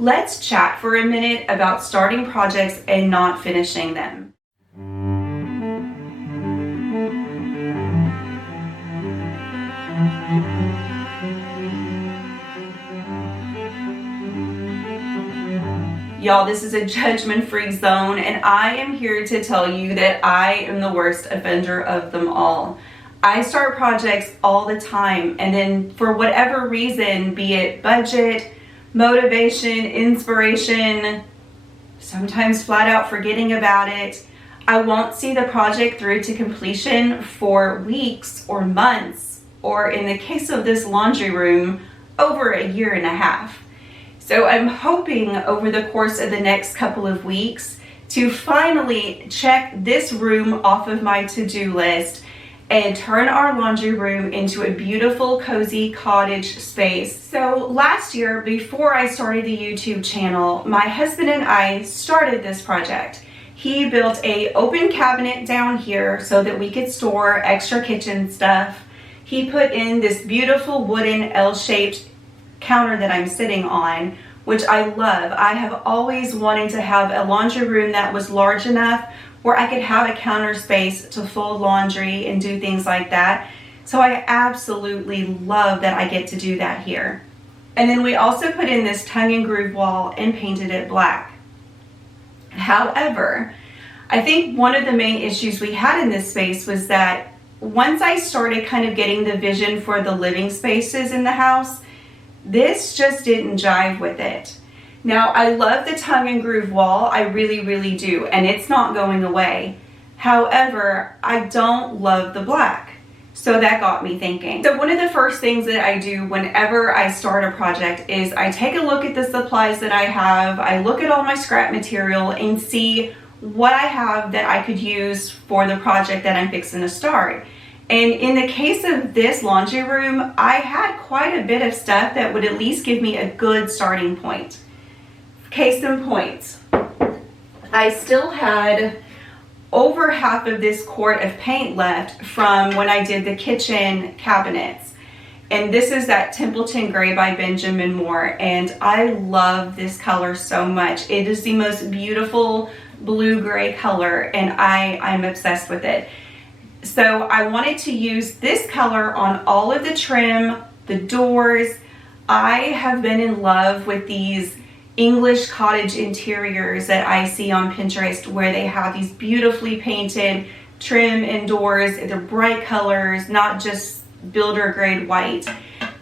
Let's chat for a minute about starting projects and not finishing them. Y'all, this is a judgment-free zone, and I am here to tell you that I am the worst offender of them all. I start projects all the time, and then for whatever reason, be it budget, motivation, inspiration, sometimes flat out forgetting about it, I won't see the project through to completion for weeks or months, or in the case of this laundry room, over a year and a half. So I'm hoping over the course of the next couple of weeks to finally check this room off of my to-do list and turn our laundry room into a beautiful, cozy cottage space. So last year, before I started the YouTube channel, my husband and I started this project. He built an open cabinet down here so that we could store extra kitchen stuff. He put in this beautiful wooden L-shaped counter that I'm sitting on, which I love. I have always wanted to have a laundry room that was large enough where I could have a counter space to fold laundry and do things like that. So I absolutely love that I get to do that here. And then we also put in this tongue and groove wall and painted it black. However, I think one of the main issues we had in this space was that once I started kind of getting the vision for the living spaces in the house, this just didn't jive with it. Now, I love the tongue and groove wall. I really, really do. And it's not going away. However, I don't love the black. So that got me thinking. So one of the first things that I do whenever I start a project is I take a look at the supplies that I have. I look at all my scrap material and see what I have that I could use for the project that I'm fixing to start. And in the case of this laundry room, I had quite a bit of stuff that would at least give me a good starting point. Case in point, I still had over half of this quart of paint left from when I did the kitchen cabinets. And this is that Templeton Gray by Benjamin Moore. And I love this color so much. It is the most beautiful blue-gray color, and I'm obsessed with it. So I wanted to use this color on all of the trim, the doors. I have been in love with these English cottage interiors that I see on Pinterest where they have these beautifully painted trim and doors. They're bright colors, not just builder grade white.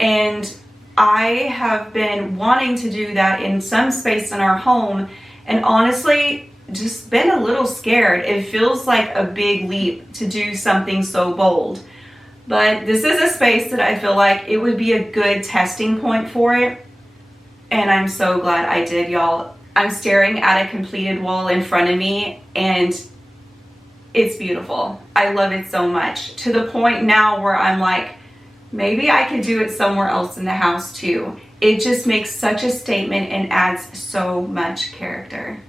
And I have been wanting to do that in some space in our home, and honestly, just been a little scared. It feels like a big leap to do something so bold. But this is a space that I feel like it would be a good testing point for it. And I'm so glad I did, y'all. I'm staring at a completed wall in front of me, and it's beautiful. I love it so much, to the point now where I'm like, maybe I could do it somewhere else in the house too. It just makes such a statement and adds so much character.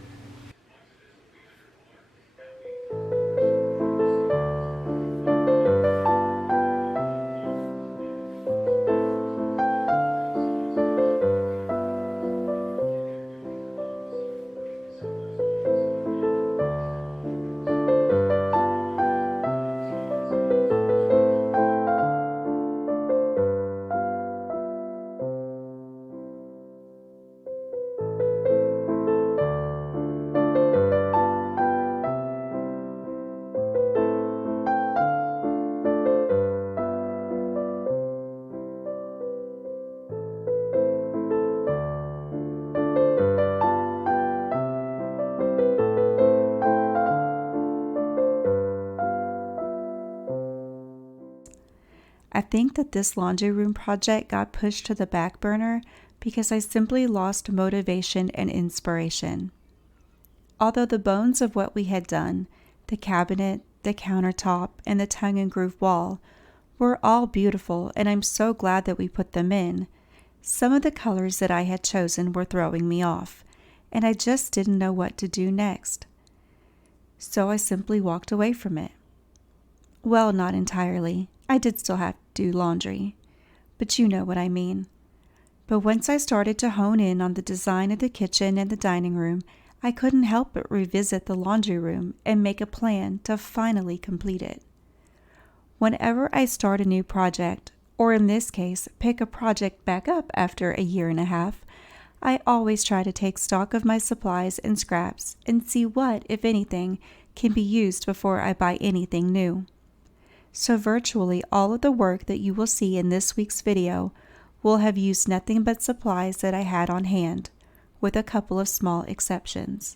I think that this laundry room project got pushed to the back burner because I simply lost motivation and inspiration. Although the bones of what we had done, the cabinet, the countertop, and the tongue and groove wall, were all beautiful, and I'm so glad that we put them in, some of the colors that I had chosen were throwing me off, and I just didn't know what to do next. So I simply walked away from it. Well, not entirely. I did still have to do laundry, but you know what I mean. But once I started to hone in on the design of the kitchen and the dining room, I couldn't help but revisit the laundry room and make a plan to finally complete it. Whenever I start a new project, or in this case, pick a project back up after a year and a half, I always try to take stock of my supplies and scraps and see what, if anything, can be used before I buy anything new. So virtually all of the work that you will see in this week's video will have used nothing but supplies that I had on hand, with a couple of small exceptions.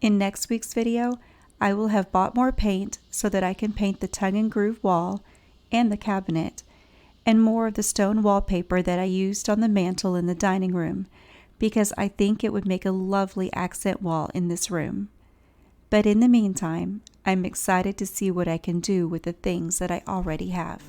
In next week's video, I will have bought more paint so that I can paint the tongue and groove wall and the cabinet, and more of the stone wallpaper that I used on the mantle in the dining room, because I think it would make a lovely accent wall in this room. But in the meantime, I'm excited to see what I can do with the things that I already have.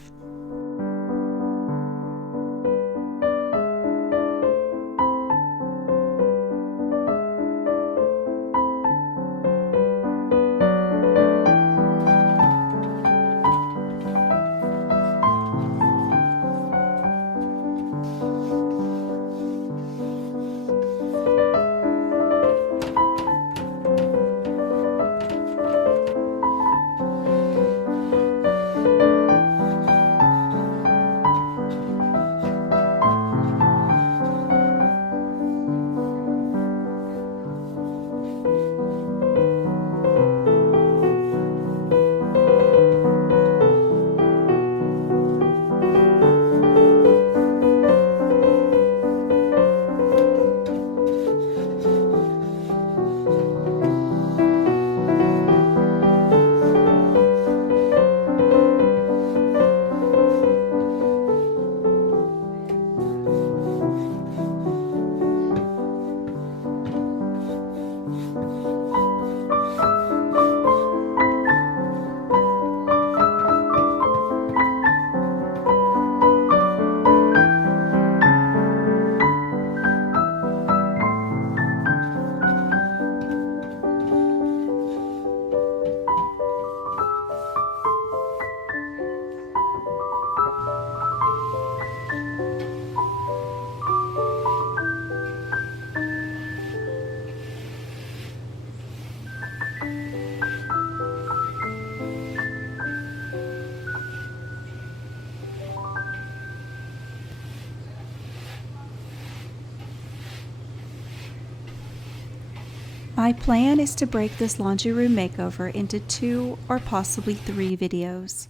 My plan is to break this laundry room makeover into 2 or possibly 3 videos.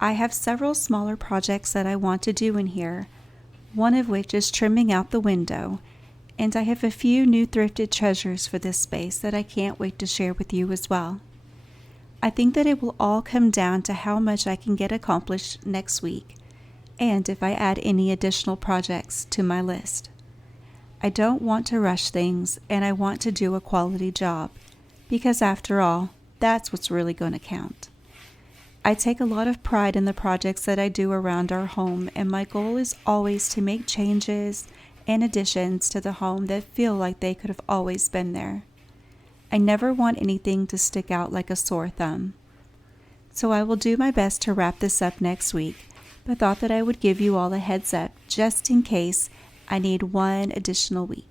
I have several smaller projects that I want to do in here, one of which is trimming out the window, and I have a few new thrifted treasures for this space that I can't wait to share with you as well. I think that it will all come down to how much I can get accomplished next week, and if I add any additional projects to my list. I don't want to rush things, and I want to do a quality job, because after all, that's what's really going to count. I take a lot of pride in the projects that I do around our home, and my goal is always to make changes and additions to the home that feel like they could have always been there. I never want anything to stick out like a sore thumb. So I will do my best to wrap this up next week, but thought that I would give you all a heads up just in case I need one additional week.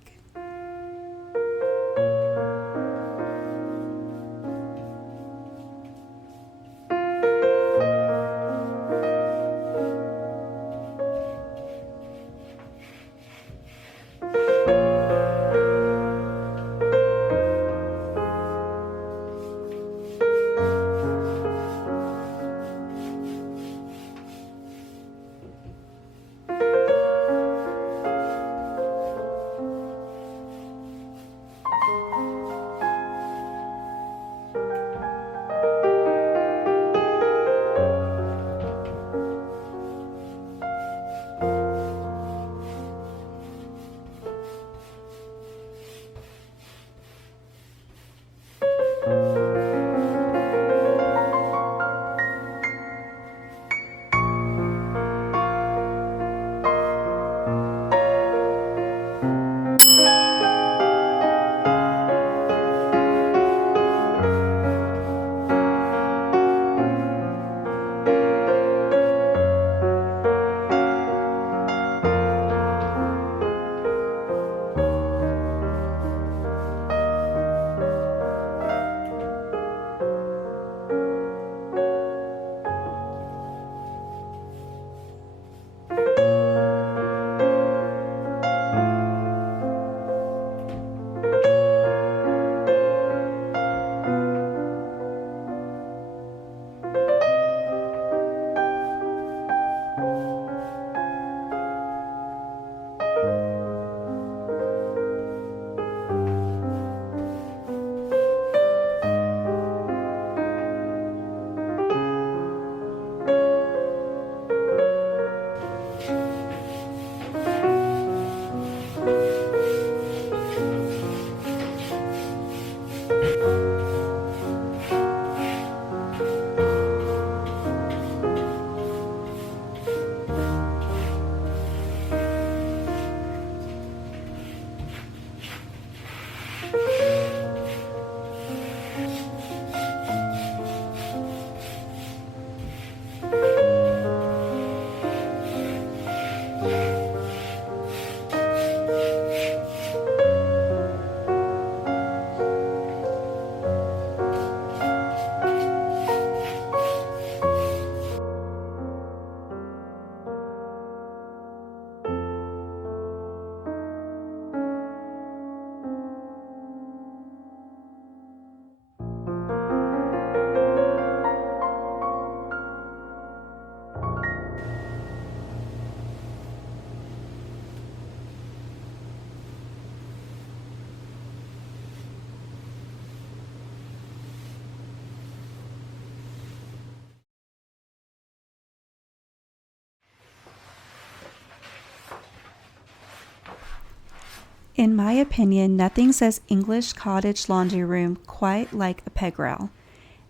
In my opinion, nothing says English cottage laundry room quite like a peg rail,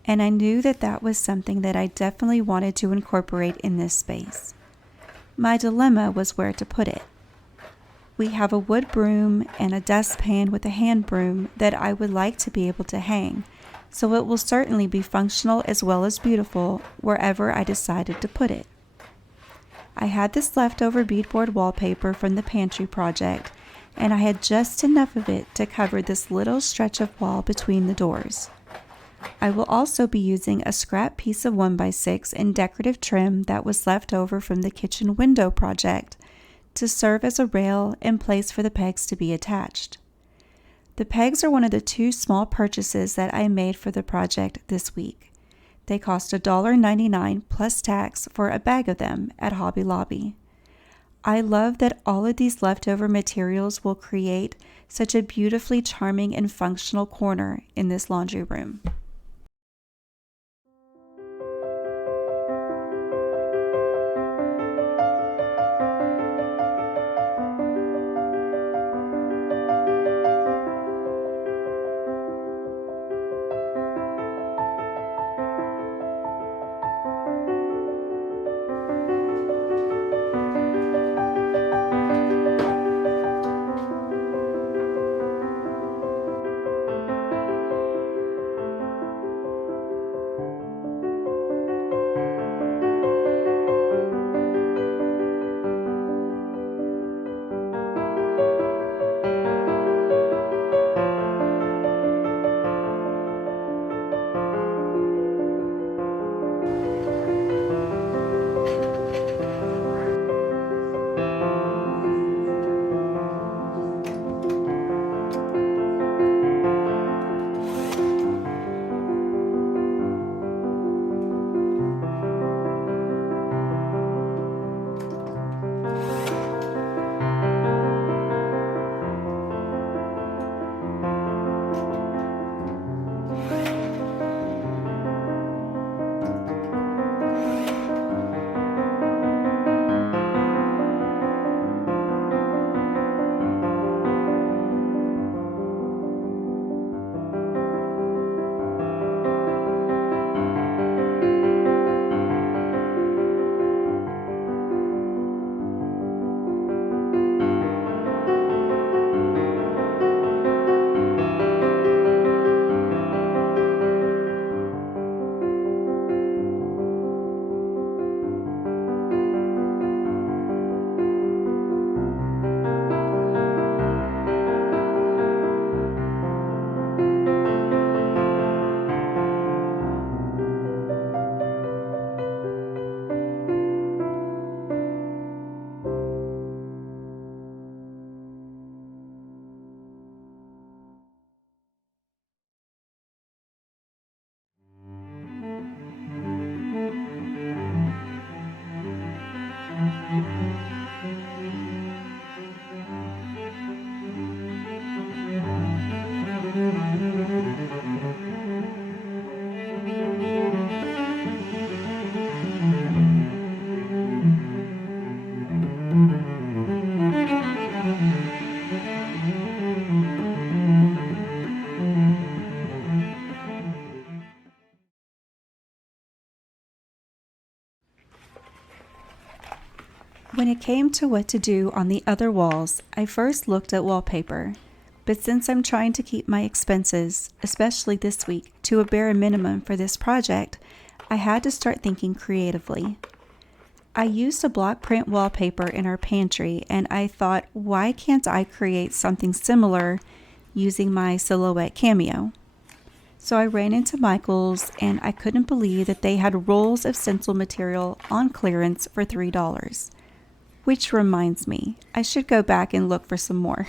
and I knew that that was something that I definitely wanted to incorporate in this space. My dilemma was where to put it. We have a wood broom and a dustpan with a hand broom that I would like to be able to hang, so it will certainly be functional as well as beautiful wherever I decided to put it. I had this leftover beadboard wallpaper from the pantry project, and I had just enough of it to cover this little stretch of wall between the doors. I will also be using a scrap piece of 1x6 in decorative trim that was left over from the kitchen window project to serve as a rail and place for the pegs to be attached. The pegs are one of the 2 small purchases that I made for the project this week. They cost $1.99 plus tax for a bag of them at Hobby Lobby. I love that all of these leftover materials will create such a beautifully charming and functional corner in this laundry room. When it came to what to do on the other walls, I first looked at wallpaper. But since I'm trying to keep my expenses, especially this week, to a bare minimum for this project, I had to start thinking creatively. I used a block print wallpaper in our pantry, and I thought, why can't I create something similar using my Silhouette Cameo? So I ran into Michael's, and I couldn't believe that they had rolls of stencil material on clearance for $3. Which reminds me, I should go back and look for some more.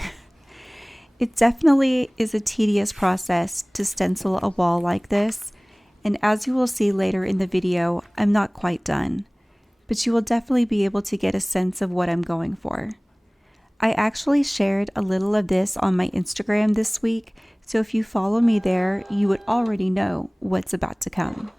It definitely is a tedious process to stencil a wall like this, and as you will see later in the video, I'm not quite done, but you will definitely be able to get a sense of what I'm going for. I actually shared a little of this on my Instagram this week, so if you follow me there, you would already know what's about to come.